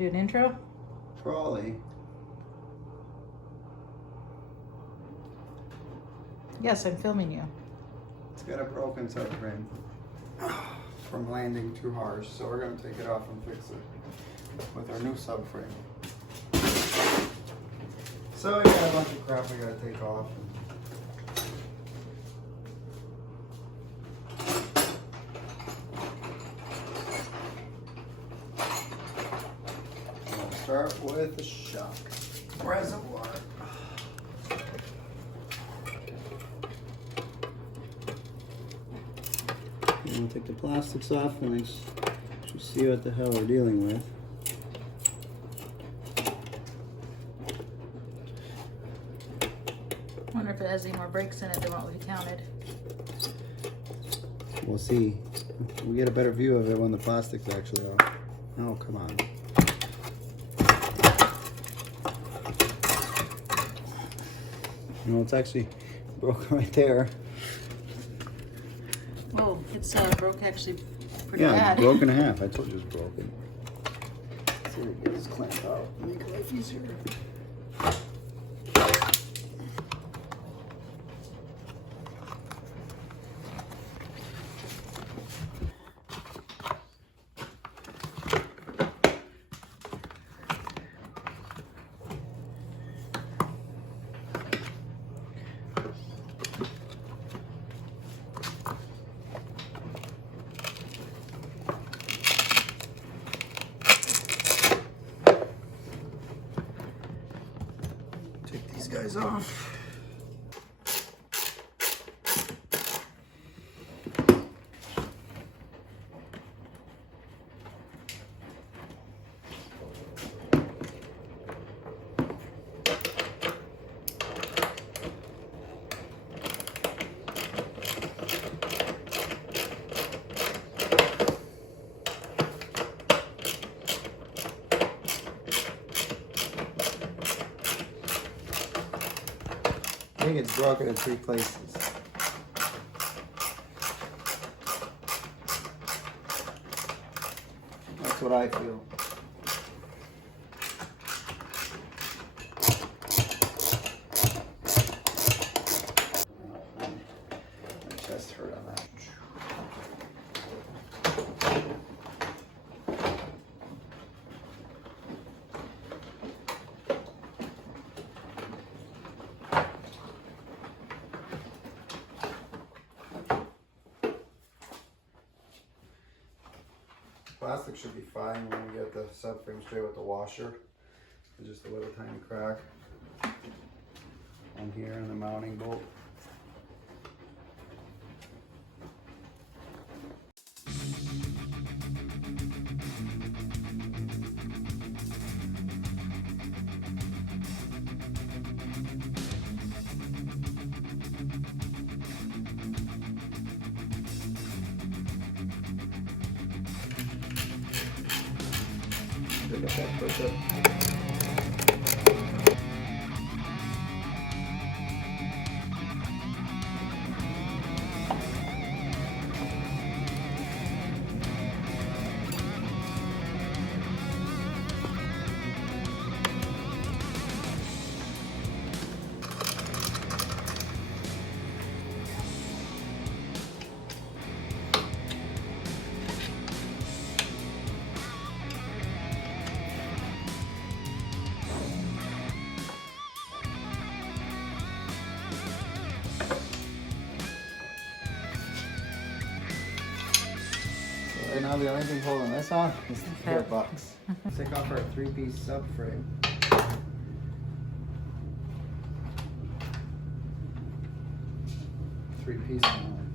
do an intro? Probably. Yes, I'm filming you. It's got a broken subframe from landing too harsh, so we're going to take it off and fix it with our new subframe. So we got a bunch of crap we got to take off. We'll start with the shock reservoir. We'll take the plastics off and just see what the hell we're dealing with. Wonder if it has any more breaks in it than what we counted. We'll see. We'll get a better view of it when the plastic's actually off. Oh, come on. No, it's actually broken right there. Oh, it's broke actually pretty Yeah, bad. it's broken in half. I told you it's broken. Let's see if we can get this clamped out. Make life easier. Take these guys off. I think it's broken in 3 places. That's what I feel. My chest hurt on that. Plastic should be fine when we get the subframe straight with the washer. There's just a little tiny crack on here in the mounting bolt. Get that pushed up. Right now the only thing holding this on is the gearbox. Let's take off our 3-piece subframe. Three-piece one.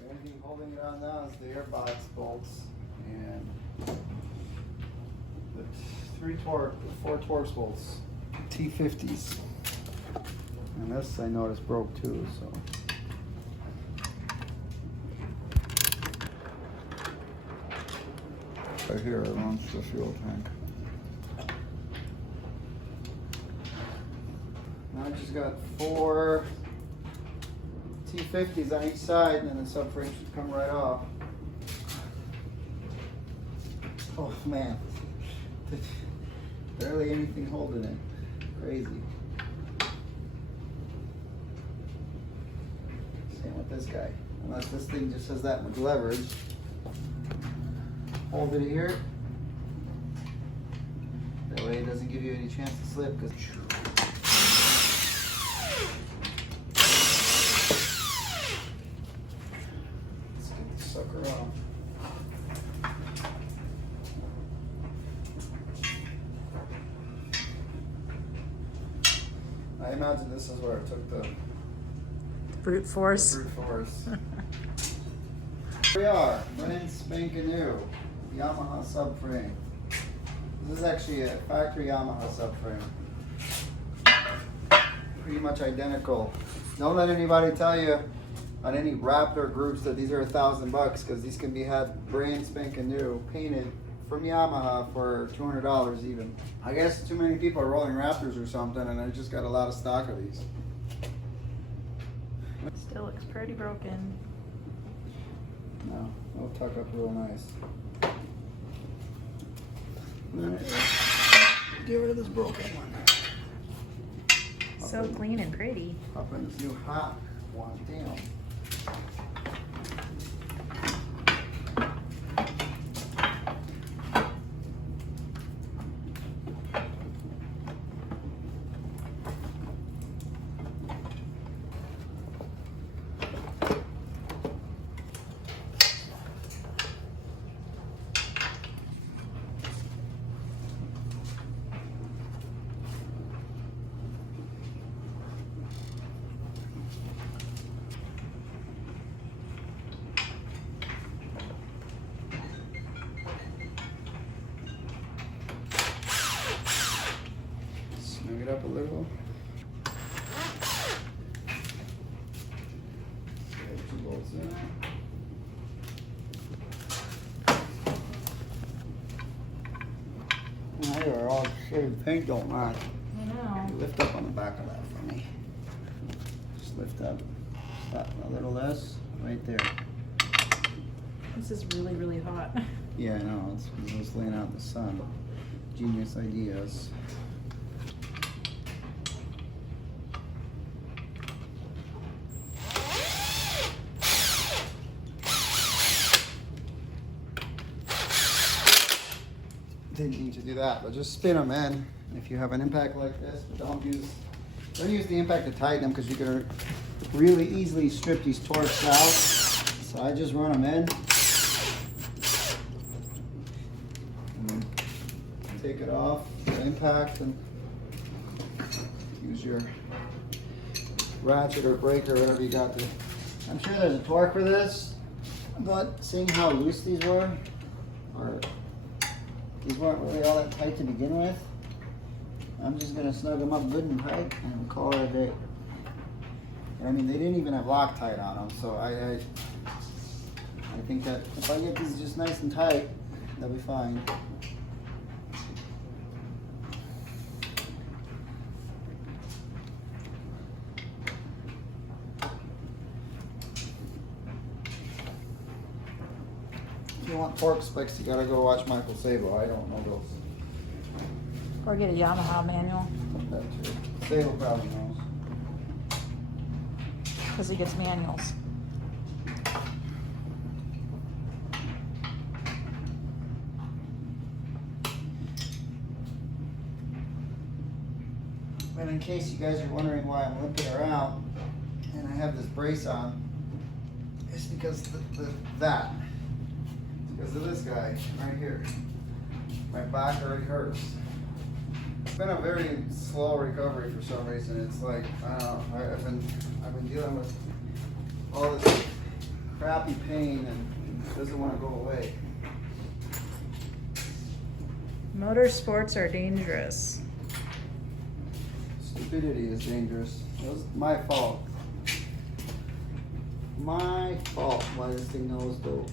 The only thing holding it on now is the airbox bolts and the 4 Torx bolts, T50s. And this I noticed broke too, so. Right here, it runs the fuel tank. Now I just got 4 T50s on each side, and then the subframe should come right off. Oh man, barely anything holding it. Crazy. Same with this guy. Unless this thing just has that much leverage. Hold it here. That way it doesn't give you any chance to slip. Let's get this sucker off. I imagine this is where it took the Brute force. brute force. Here we are, brand spanking new Yamaha subframe. This is actually a factory Yamaha subframe. Pretty much identical. Don't let anybody tell you on any Raptor groups that these are $1,000 because these can be had brand spanking new, painted from Yamaha for $200 even. I guess too many people are rolling Raptors or something, and I just got a lot of stock of these. Still looks pretty broken. No, it'll tuck up real nice. Get rid of this broken one. So clean and pretty. Up in this new hot one. Damn. Snug it up a little. Get 2 bolts in. Now you're all shaved paint don't match. I know. Lift up on the back of that for me. Just lift up. That a little less. Right there. This is really, really hot. Yeah, I know. It's because I was laying out in the sun. Genius ideas. Didn't need to do that, but just spin them in. If you have an impact like this, but don't use the impact to tighten them because you can really easily strip these torques out. So I just run them in. And then take it off, the impact, and use your ratchet or breaker, whatever you got there. I'm sure there's a torque for this, but seeing how loose these were, or these weren't really all that tight to begin with, I'm just gonna snug them up good and tight and call it a day. I mean, they didn't even have Loctite on them, so I think that if I get these just nice and tight, they'll be fine. If you want torque specs, you gotta go watch Michael Sabo. I don't know those. Or get a Yamaha manual, That too. Sabo probably knows. because he gets manuals. And in case you guys are wondering why I'm limping around and I have this brace on, it's because it's because of this guy right here. My back already hurts. It's been a very slow recovery for some reason. It's like, I don't know, I've been dealing with all this crappy pain and it doesn't want to go away. Motorsports are dangerous. Stupidity is dangerous. It was my fault. My fault why this thing knows dope.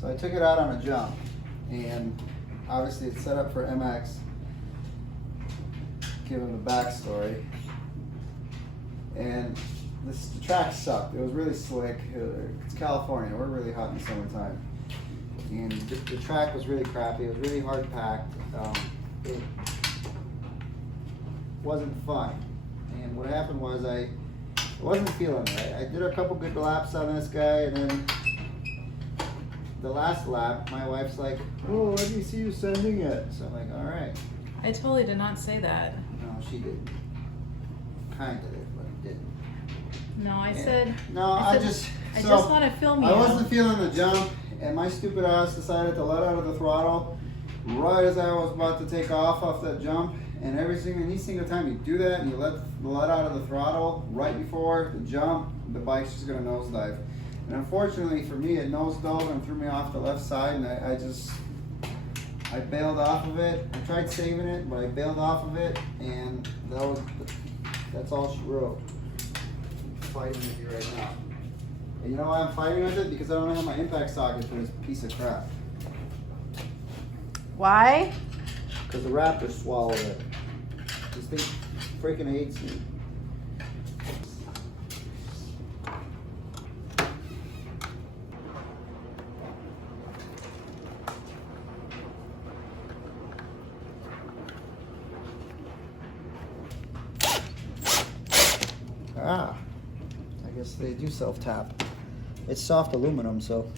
So I took it out on a jump, and obviously it's set up for MX, give him the backstory. And the track sucked. It was really slick. It's California. We're really hot in the summertime. And the track was really crappy. It was really hard packed. It wasn't fun. And what happened was I wasn't feeling it. I did a couple good laps on this guy, and then the last lap, my wife's like, "Oh, I didn't see you sending it." So I'm like, "All right." I totally did not say that. No, she didn't. Kind of did, but didn't. No, I said. No, I just want to film you. I wasn't feeling the jump, and my stupid ass decided to let out of the throttle right as I was about to take off that jump. And every single time you do that and you let out of the throttle right before the jump, the bike's just gonna nosedive. And unfortunately for me, it nosedove and threw me off the left side, and I bailed off of it. I tried saving it, but I bailed off of it, and that's all she wrote. I'm fighting with you right now. And you know why I'm fighting with it? Because I don't have my impact socket for this piece of crap. Why? Because the Raptor swallowed it. This thing freaking hates me. Ah, I guess they do self-tap. It's soft aluminum, so.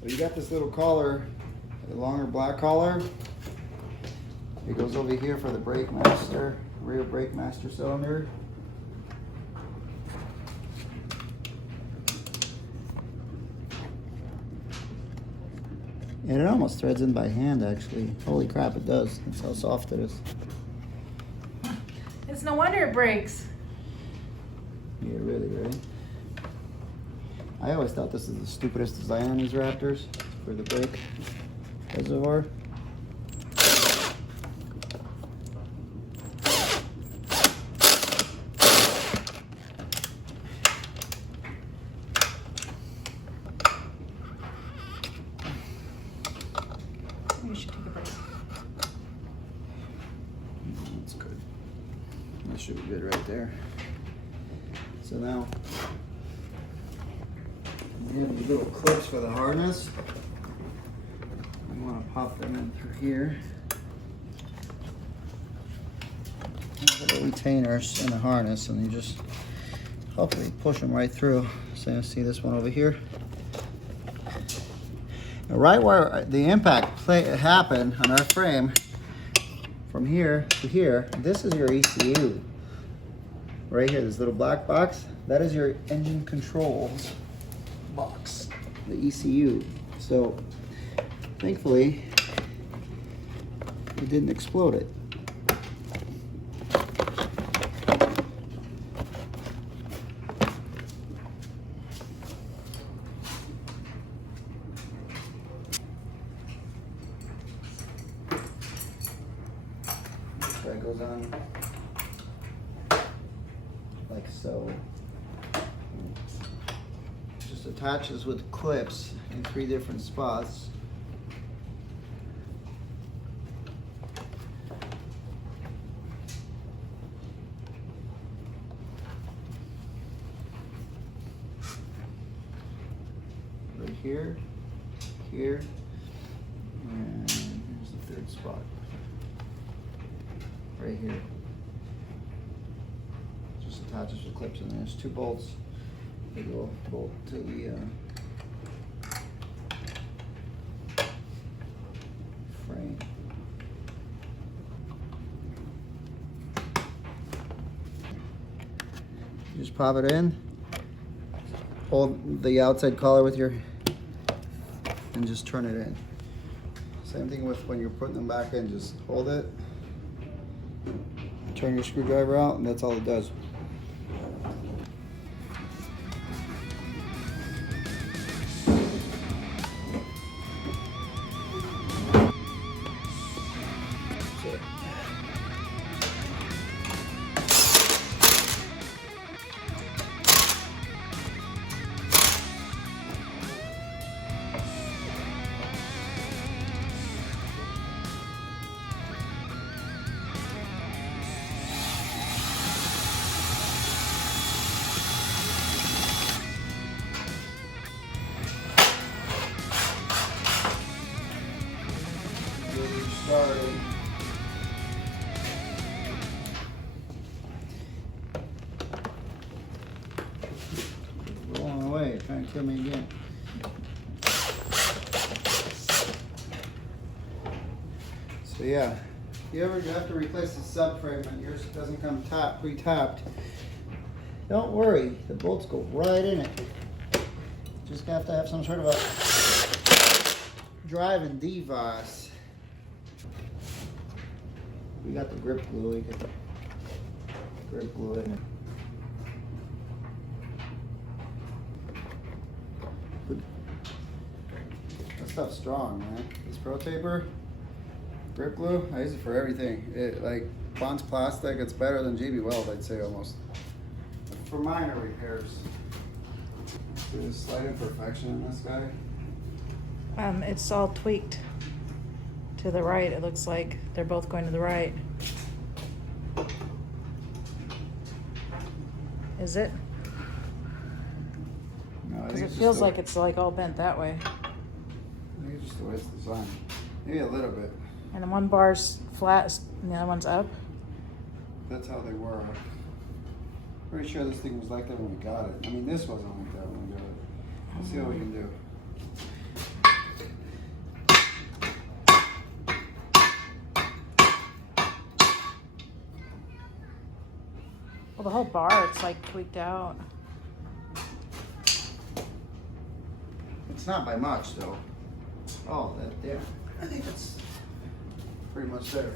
So you got this little collar, a longer black collar. It goes over here for the brake master, rear brake master cylinder. And it almost threads in by hand, actually. Holy crap, it does. That's how soft it is. It's no wonder it breaks. Yeah, really, really. I always thought this is the stupidest design on these Raptors for the brake reservoir. You should take a break. That's good. That should be good right there. So now, we have these little clips for the harness. You want to pop them in through here. These little retainers in the harness, and you just hopefully push them right through. So you see this one over here. Now, right where the impact happened on our frame, from here to here, this is your ECU. Right here, this little black box, that is your engine controls box, the ECU. So thankfully it didn't explode it. That goes on like so. Just attaches with clips in 3 different spots. Right here, here, and here's the 3rd spot. Right here. Just attaches with clips, and there's 2 bolts. They go bolt to the frame. You just pop it in, hold the outside collar with your, and just turn it in. Same thing with when you're putting them back in, just hold it, turn your screwdriver out, and that's all it does. you're trying to kill me again. So yeah, if you ever have to replace the subframe and yours doesn't come pre-tapped, don't worry, the bolts go right in it. Just have to have some sort of a driving device. We got the grip glue, we get the grip glue in it. That stuff's strong, man. This Pro Taper grip glue, I use it for everything. It like bonds plastic. It's better than GB Weld, I'd say almost. For minor repairs. See this slight imperfection in this guy? It's all tweaked to the right. It looks like they're both going to the right. Is it? No, I Because think it it's feels just like it's like all bent that way. I think it's just the way it's designed. Maybe a little bit. And the one bar's flat and the other one's up. That's how they were. Pretty sure this thing was like that when we got it. I mean, this wasn't like that when we got it. Let's see what we can do. Well, the whole bar, it's like tweaked out. It's not by much though. Oh, that there. I think it's pretty much there.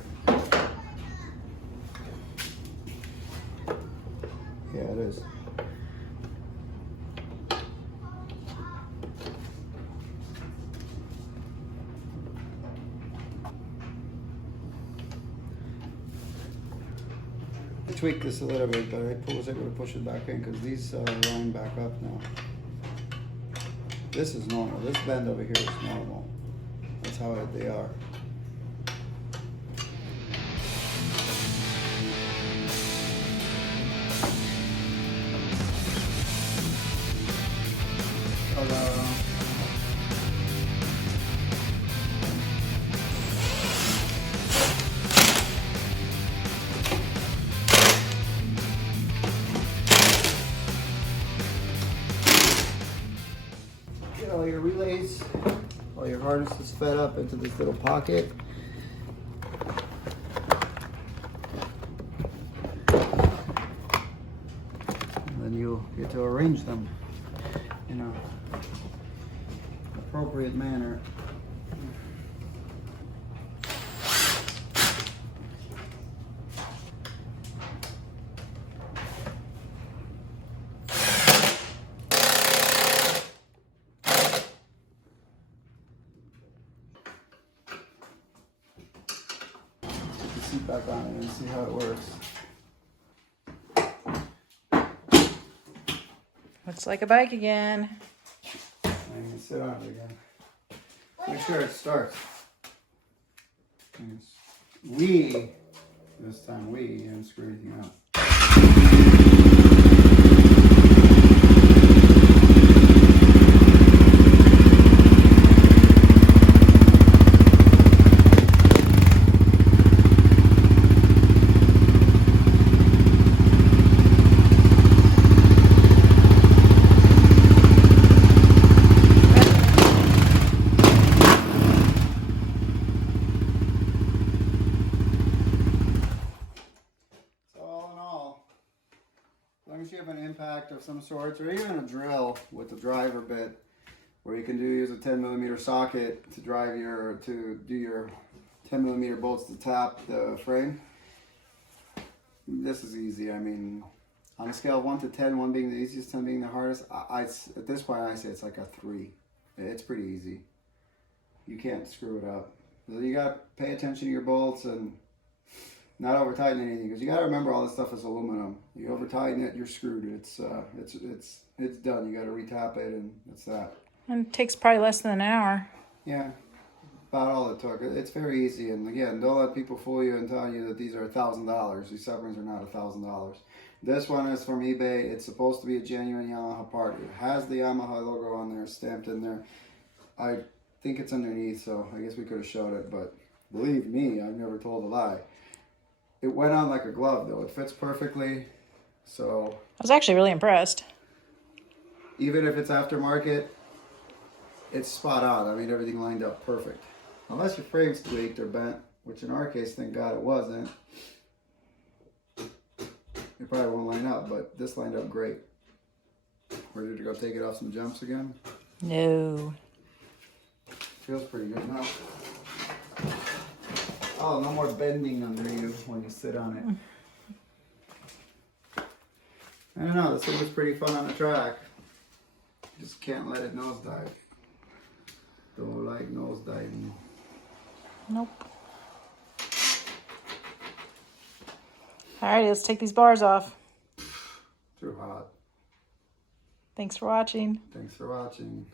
Yeah, it is. I tweaked this a little bit, but I was able to push it back in because these are lined back up now. This is normal. This bend over here is normal. That's how they are. Get all your relays, all your harnesses fed up into this little pocket. And then you'll get to arrange them in an appropriate manner. Seat back on it and see how it works. Looks like a bike again. And you can sit on it again. Make sure it starts. We, this time we didn't screw anything up. As long as you have an impact of some sort, or even a drill with the driver bit, where you can use a 10mm socket to drive to do your 10mm bolts to tap the frame. This is easy. I mean, on a scale of 1 to 10, 1 being the easiest, 10 being the hardest, at this point I say it's like a 3. It's pretty easy. You can't screw it up. So you gotta pay attention to your bolts and not over tighten anything, because you got to remember all this stuff is aluminum. You over tighten it, you're screwed. It's done. You got to retap it, and that's that. And it takes probably less than an hour. Yeah, about all it took. It's very easy, and again, don't let people fool you and tell you that these are $1,000. These subframes are not $1,000. This one is from eBay. It's supposed to be a genuine Yamaha part. It has the Yamaha logo on there, stamped in there. I think it's underneath, so I guess we could have showed it, but believe me, I've never told a lie. It went on like a glove, though. It fits perfectly, so... I was actually really impressed. even if it's aftermarket, it's spot on. I mean, everything lined up perfect. Unless your frame's tweaked or bent, which in our case, thank God it wasn't. It probably won't line up, but this lined up great. Ready to go take it off some jumps again? No. Feels pretty good now. Oh, no more bending under you when you sit on it. I don't know, this thing was pretty fun on the track. Just can't let it nosedive. Don't like nosediving. Nope. Alrighty, let's take these bars off. Too hot. Thanks for watching. Thanks for watching.